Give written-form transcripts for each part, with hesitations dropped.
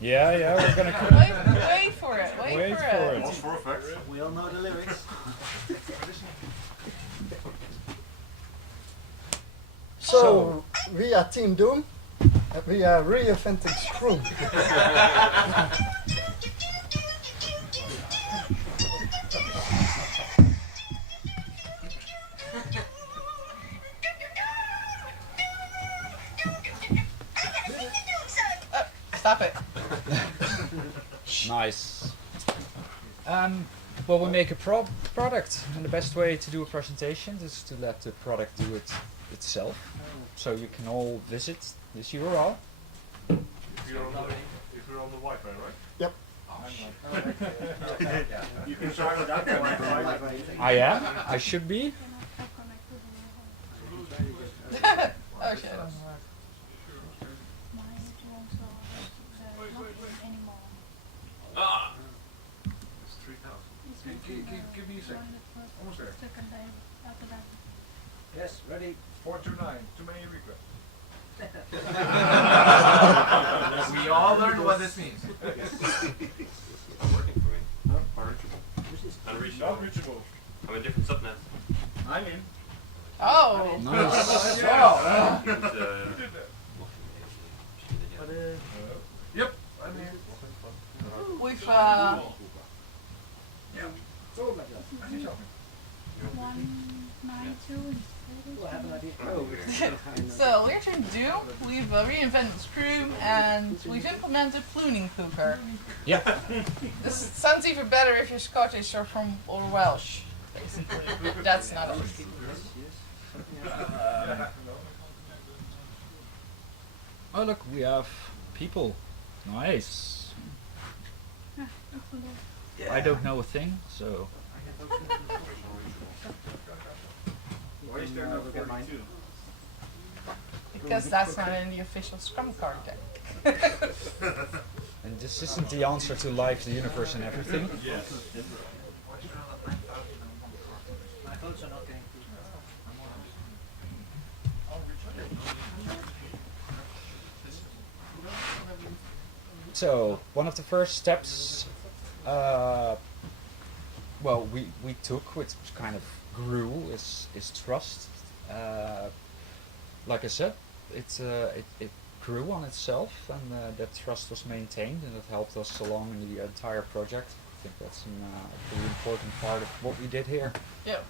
Yeah, we're gonna Wait for it. Wait for it. Lost for effect. We all know the lyrics. So, we are Team Doom, and we are reinventing Screw. Stop it. Nice. Well, we make a product, and the best way to do a presentation is to let the product do it itself. So you can all visit this URL. If you're on the Wi-Fi, right? Yep. You can start without the Wi-Fi. I am. I should be. Oh shit. It's 3,000. Give me a second. Almost there. Yes, ready. 429. Too many requests. We all learned what this means. Not working for me. No, unreachable. Unreachable. Not reachable. I'm a different subnet. I'm in. Oh. Nice. Wow. And, did that. Yep. I'm here. We've Yeah. Zo met dat. I think so. 192. We'll have an idea. Oh, So we're trying to do. We've reinvented Screw and we've implemented Plooning Cooker. Yeah. This sounds even better if you're Scottish or from or Welsh. Basically, that's not it. Oh look, we have people. Nice. I don't know a thing, so. Why is there no 42? Because that's not in the official Scrum card deck. And this isn't the answer to life, the universe, and everything. Yes. My votes are not going So one of the first steps, well, we took, which kind of grew, is trust. Like I said, it grew on itself, and that trust was maintained, and it helped us along in the entire project. I think that's a pretty important part of what we did here. Yeah.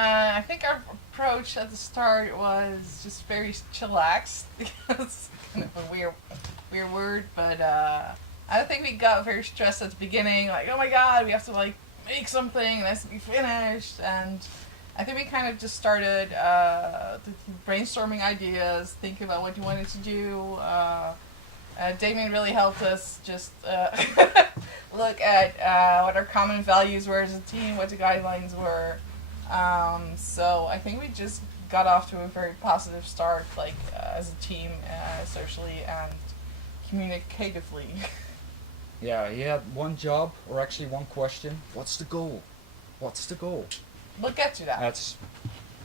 I think our approach at the start was just very chillaxed. It's kind of a weird word, but I don't think we got very stressed at the beginning. Like, oh my god, we have to like make something and it has to be finished. And I think we kind of just started brainstorming ideas, thinking about what you wanted to do. Damian really helped us just look at what our common values were as a team, what the guidelines were. So I think we just got off to a very positive start, like as a team, socially and communicatively. Yeah, he had one job, or actually one question. What's the goal? What's the goal? We'll get to that. That's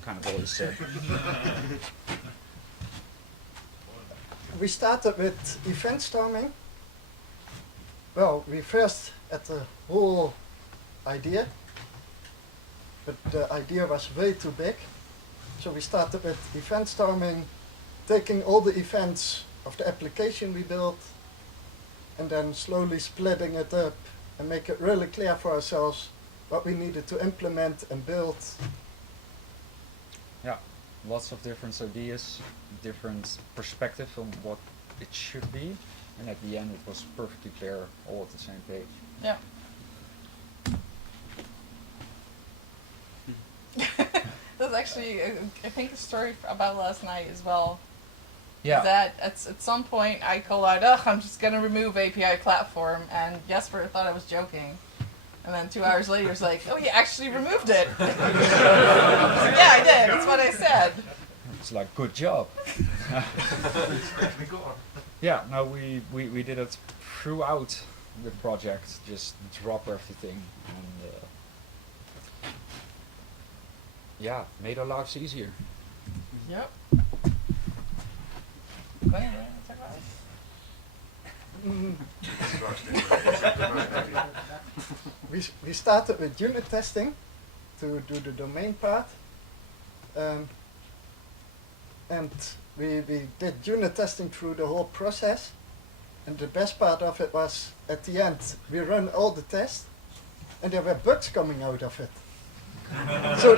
kind of all he said. We started with event storming. Well, we first had the whole idea, but the idea was way too big. So we started with event storming, taking all the events of the application we built, and then slowly splitting it up and make it really clear for ourselves what we needed to implement and build. Yeah, lots of different ideas, different perspective on what it should be, and at the end it was perfectly clear, all at the same page. Yeah. That's actually, I think, a story about last night as well. Yeah. That at some point I called out, ugh, I'm just going to remove API platform, and Jesper thought I was joking. And then 2 hours later, it's like, oh, you actually removed it. Yeah, I did. That's what I said. It's like, good job. Yeah, no, we did it throughout the project, just drop everything, and yeah, made our lives easier. Yep. Glenn, you wanna talk about it? We started with unit testing to do the domain part, and we did unit testing through the whole process. And the best part of it was at the end we run all the tests, and there were bugs coming out of it. So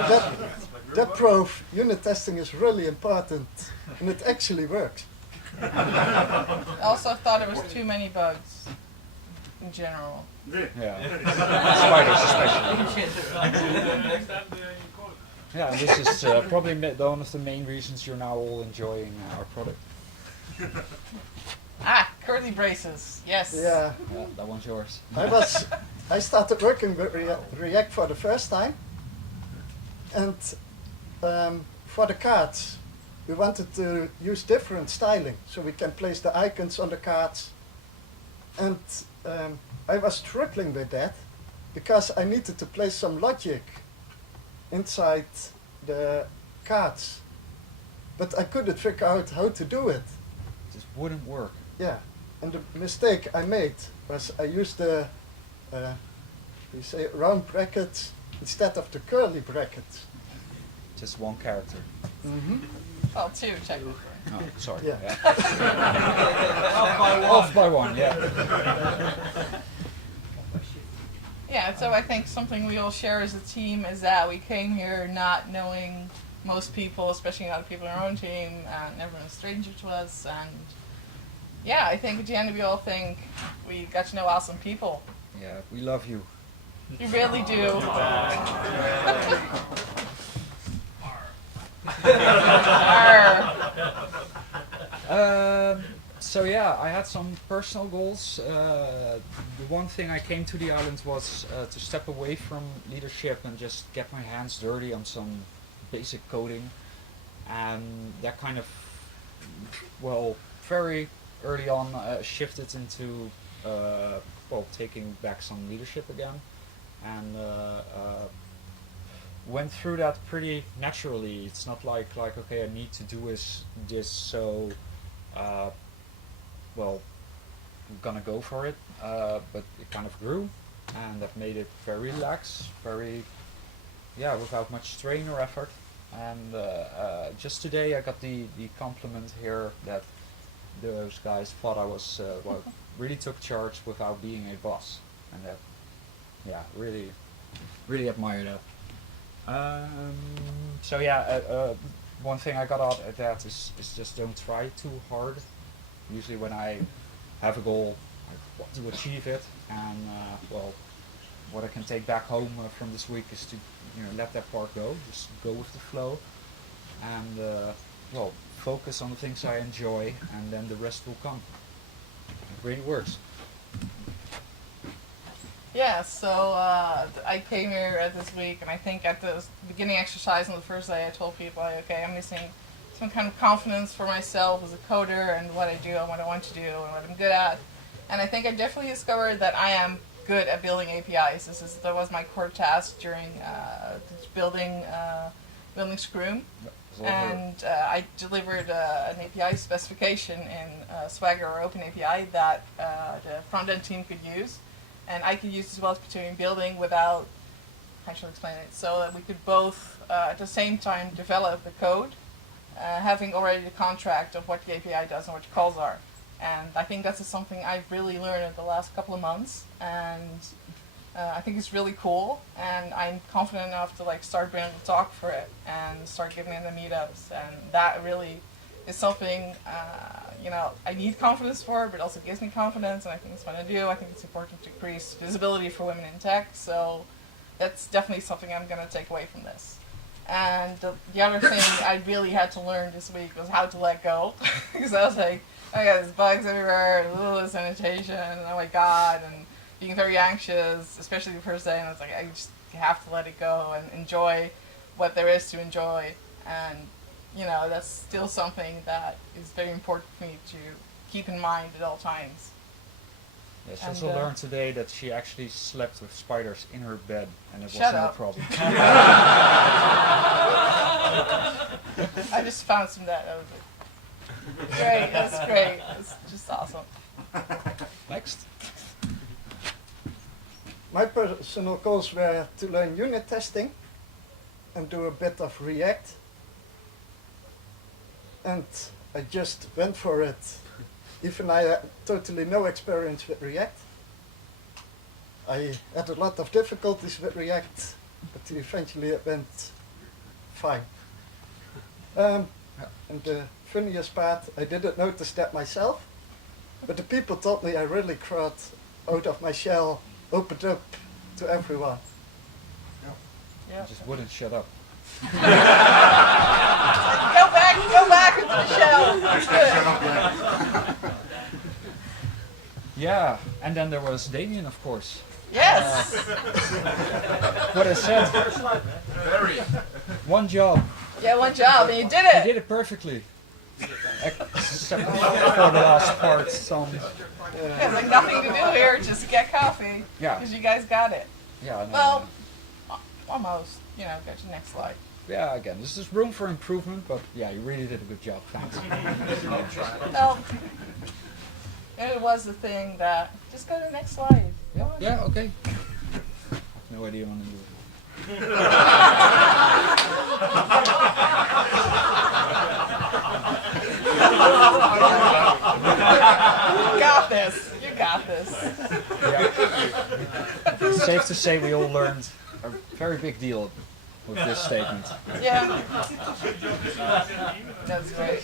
that proved unit testing is really important, and it actually works. I also thought it was too many bugs in general. Yeah. Spiders especially. Next time you call it. Yeah, and this is probably one of the main reasons you're now all enjoying our product. Ah, curly braces. Yes. Yeah, Yeah, that one's yours. I started working with React for the first time, and for the cards, we wanted to use different styling so we can place the icons on the cards, and I was struggling with that because I needed to place some logic inside the cards, but I couldn't figure out how to do it. It just wouldn't work. Yeah, and the mistake I made was I used the we say round brackets instead of the curly brackets. Just one character. Mm-hmm. Well, two technically. Oh, sorry. Yeah. Off by one, yeah. Yeah, so I think something we all share as a team is that we came here not knowing most people, especially not the people in our own team, and everyone's a stranger to us. And yeah, I think at the end we all think we got to know awesome people. Yeah, we love you. You really do. So yeah, I had some personal goals. The one thing I came to the island was to step away from leadership and just get my hands dirty on some basic coding, and that kind of, well, very early on shifted into taking back some leadership again, and went through that pretty naturally. It's not like okay, I need to do this, so I'm gonna go for it. But it kind of grew, and that made it very relaxed, without much strain or effort. And just today I got the compliment here that those guys thought I was really took charge without being a boss, and that really admire that. One thing I got out of that is just don't try too hard. Usually when I have a goal, I want to achieve it, and what I can take back home from this week is to let that part go, just go with the flow, and focus on the things I enjoy, and then the rest will come. It really works. Yeah, so I came here this week, and I think at the beginning exercise on the first day I told people, okay, I'm missing some kind of confidence for myself as a coder and what I do and what I want to do and what I'm good at. And I think I definitely discovered that I am good at building APIs. That was my core task during building Scroom. And I delivered an API specification in Swagger or OpenAPI that the front-end team could use. And I could use as well as continuing building without, I shall explain it, so that we could both at the same time develop the code, having already the contract of what the API does and what the calls are. And I think that's something I've really learned in the last couple of months, and I think it's really cool, and I'm confident enough to start being able to talk for it and start giving in the meetups, and that really is something I need confidence for, but also gives me confidence, and I think it's fun to do. I think it's important to increase visibility for women in tech, so that's definitely something I'm going to take away from this. And the other thing I really had to learn this week was how to let go, because I was like, I got these bugs everywhere, and this annotation, and oh my god, and being very anxious, especially the first day, and I was like, I just have to let it go and enjoy what there is to enjoy, and that's still something that is very important for me to keep in mind at all times. Yeah, she also learned today that she actually slept with spiders in her bed, and it was Shut no up. problem. I just found some that was it. Great, that's great. That's just awesome. Next. My personal goals were to learn unit testing and do a bit of React. And I just went for it. Even I had totally no experience with React. I had a lot of difficulties with React, but eventually it went fine. And the funniest part, I didn't notice that myself, but the people told me I really crawled out of my shell, opened up to everyone. Yeah. I just wouldn't shut up. Go back into the shell. That's good. Yeah, and then there was Damian, of course. Yes. What I said, Very. one job. Yeah, one job, and you did I it. did it perfectly. Except for the last part, some. There's like nothing to do here, just get coffee. Yeah. Because you guys got it. Yeah, I know. Well, almost. You know, go to the next slide. Yeah, again, this is room for improvement, but yeah, you really did a good job. Thanks. Well, it was the thing that just go to the next slide. Yeah, yeah, okay. No idea what I'm doing. You got this. You got this. Yeah. It's safe to say we all learned a very big deal with this statement. Yeah. That's great.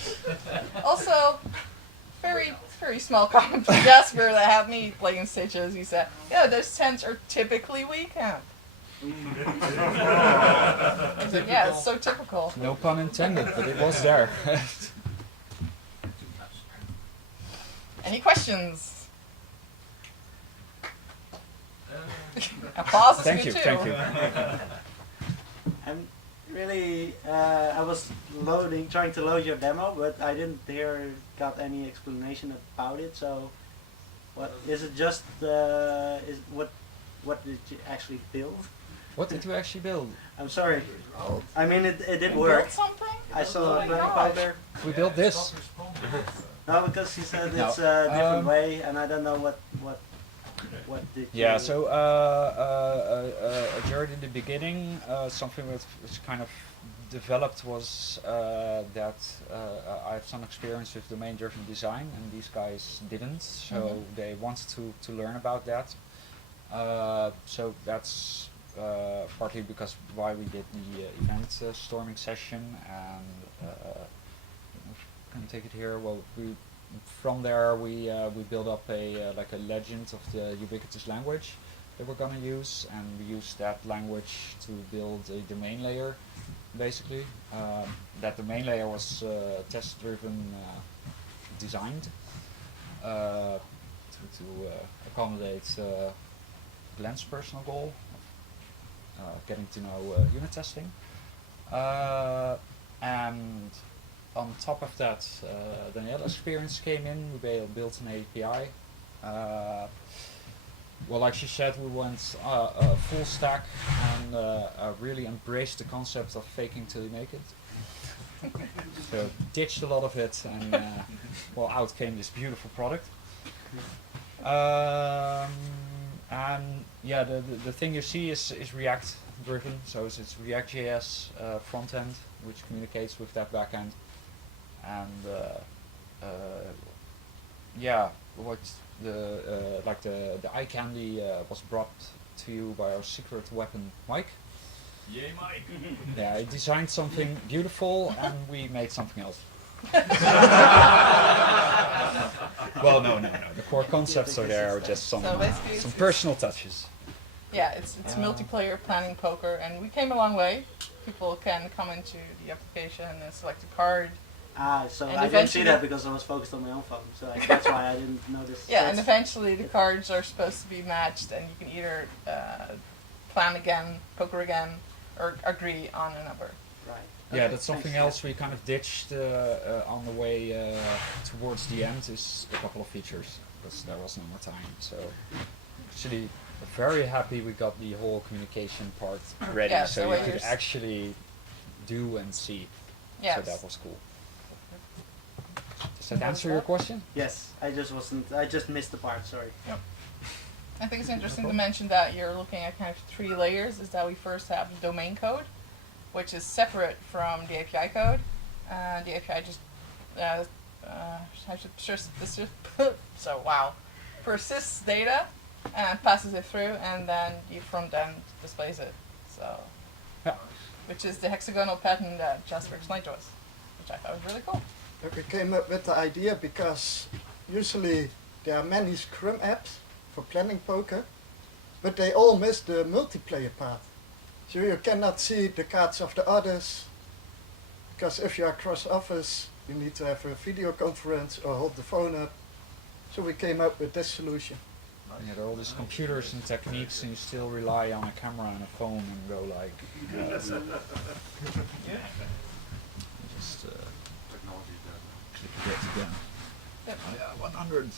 Also, very small comment from Jasper that had me playing stitches. He said, "Yeah, those tents are typically WeCamp." I was like, "Yeah, it's so typical." No pun intended, but it was there. Any questions? Applause is Thank good you, too. thank you. I'm really, I was trying to load your demo, but I didn't got any explanation about it. So, what is it? Just what did you actually build? What did we actually build? I'm sorry. I mean, it did You work. built something? I saw Oh a my prototype gosh. there. We built this. No, because he said No. it's a different Um, way, and I don't know what did Yeah, you... so during the beginning, something that was kind of developed was that I have some experience with domain-driven design, and these guys didn't, so they wanted to learn about that. So that's partly because why we did the event storming session, and can take it here. Well, from there we built up a like a legend of the ubiquitous language that we're gonna use, and we used that language to build a domain layer. Basically, that domain layer was test-driven designed to accommodate Glenn's personal goal of getting to know unit testing, and on top of that, Daniela's experience came in. We built an API. Well, like she said, we went full stack and really embraced the concept of faking till you make it. So ditched a lot of it, and well, out came this beautiful product. And yeah, the thing you see is React driven, so it's React.js front end, which communicates with that back end. And yeah, what the like the eye candy was brought to you by our secret weapon, Mike. Yay, Mike. Yeah, I designed something beautiful and we made something else. Well, no. The core concepts are there, just some So basically some it's- personal touches. Yeah, it's multiplayer planning poker, and we came a long way. People can come into the application and select a card. So And I didn't see eventually- that because I was focused on my own phone, so that's why I didn't notice. Yeah, and eventually the cards are supposed to be matched, and you can either plan again, poker again, or agree on a number. Right. Yeah, Okay, that's something thanks. else we kind of ditched on the way towards the end, is a couple of features, because there was no more time. So actually very happy we got the whole communication part ready, Yeah, so so you when could you're actually do and see. Yes. So that was cool. that answer your question? Yes, I just missed the part. Sorry. I think it's interesting to mention that you're looking at kind of 3 layers. Is that we first have the domain code, which is separate from the API code. The API just persists data and passes it through, and then the front end displays it. So, Yeah. which is the hexagonal pattern that Jasper explained to us, which I thought was really cool. We came up with the idea because usually there are many Scrum apps for planning poker, but they all miss the multiplayer part. So you cannot see the cards of the others, because if you are cross office, you need to have a video conference or hold the phone up. So we came up with this solution. Yeah, there are all these computers and techniques, and you still rely on a camera and a phone and go like. Just Technology is dead now. click it again. Yep. Oh yeah, 100.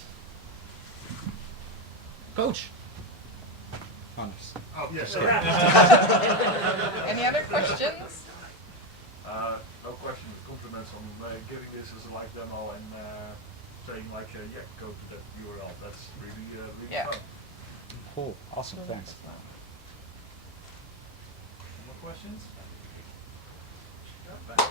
Coach. Honest. Oh, yes. Any other questions? No questions, compliments on giving this as a live demo and saying like, yeah, go to that URL. That's really Yeah. fun. Cool. Awesome. Thanks. More questions? Yeah,